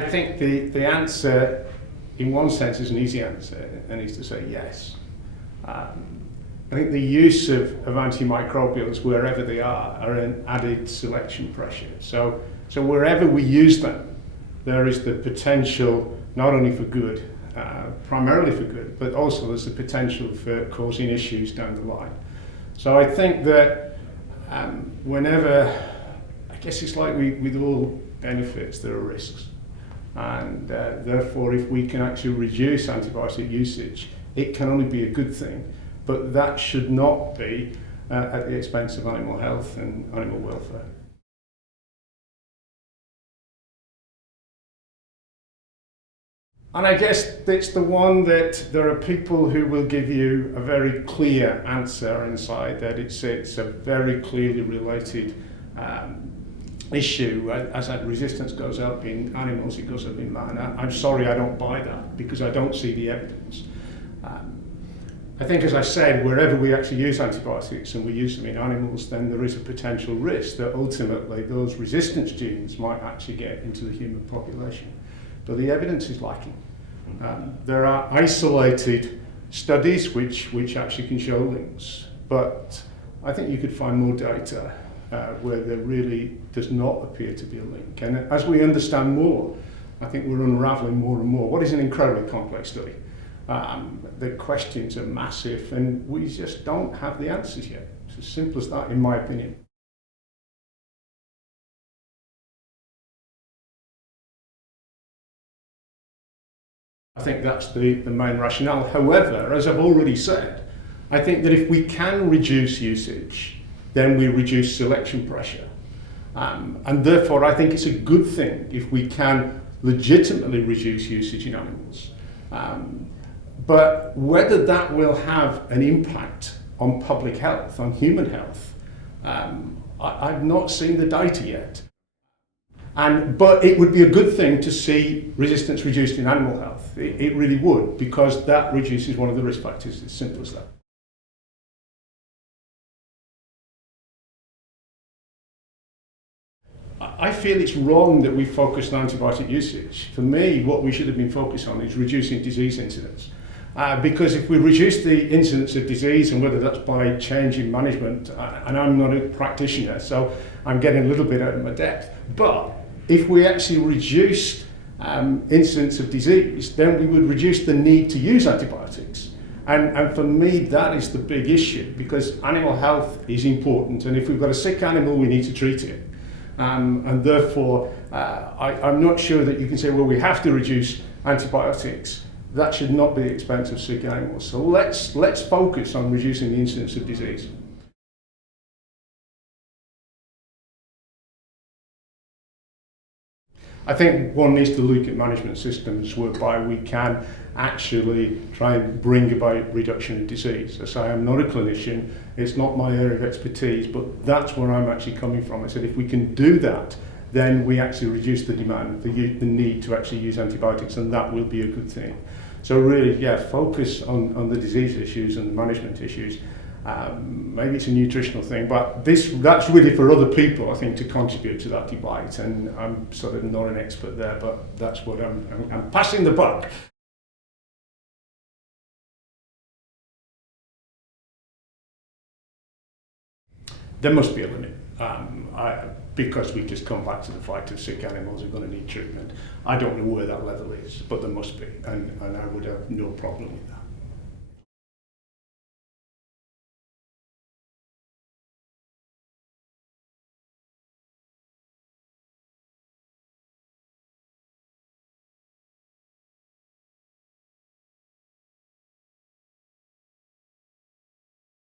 I think the answer, in one sense, is an easy answer, and is to say yes. I think the use of antimicrobials, wherever they are an added selection pressure. So wherever we use them, there is the potential not only for good, primarily for good, but also there's the potential for causing issues down the line. So I think that whenever, I guess it's like with all benefits, there are risks. And therefore, if we can actually reduce antibiotic usage, it can only be a good thing. But that should not be at the expense of animal health and animal welfare. And I guess it's the one that there are people who will give you a very clear answer inside, that it's a very clearly related issue. As that resistance goes up in animals, it goes up in man. I'm sorry, I don't buy that, because I don't see the evidence. I think, as I said, wherever we actually use antibiotics and we use them in animals, then there is a potential risk that ultimately those resistance genes might actually get into the human population. But the evidence is lacking. There are isolated studies which actually can show links, but I think you could find more data where there really does not appear to be a link. And as we understand more, I think we're unraveling more and more. What is an incredibly complex study? The questions are massive, and we just don't have the answers yet. It's as simple as that, in my opinion. I think that's the main rationale. However, as I've already said, I think that if we can reduce usage, then we reduce selection pressure. And therefore, I think it's a good thing if we can legitimately reduce usage in animals. But whether that will have an impact on public health, on human health, I've not seen the data yet. But it would be a good thing to see resistance reduced in animal health. It really would, because that reduces one of the risk factors. It's as simple as that. I feel it's wrong that we focus on antibiotic usage. For me, what we should have been focused on is reducing disease incidence. Because if we reduce the incidence of disease, and whether that's by change in management, and I'm not a practitioner, so I'm getting a little bit out of my depth, but if we actually reduce incidence of disease, then we would reduce the need to use antibiotics. And for me, that is the big issue, because animal health is important, and if we've got a sick animal, we need to treat it. And therefore, I'm not sure that you can say, well, we have to reduce antibiotics. That should not be at the expense of sick animals. So let's focus on reducing the incidence of disease. I think one needs to look at management systems whereby we can actually try and bring about reduction of disease. As I am not a clinician, it's not my area of expertise, but that's where I'm actually coming from. I said if we can do that, then we actually reduce the demand, the need to actually use antibiotics, and that will be a good thing. So really, yeah, focus on the disease issues and the management issues. Maybe it's a nutritional thing, but that's really for other people, I think, to contribute to that debate. And I'm sort of not an expert there, but that's what I'm passing the buck. There must be a limit. Because we've just come back to the fact of sick animals are going to need treatment. I don't know where that level is, but there must be, and I would have no problem with that.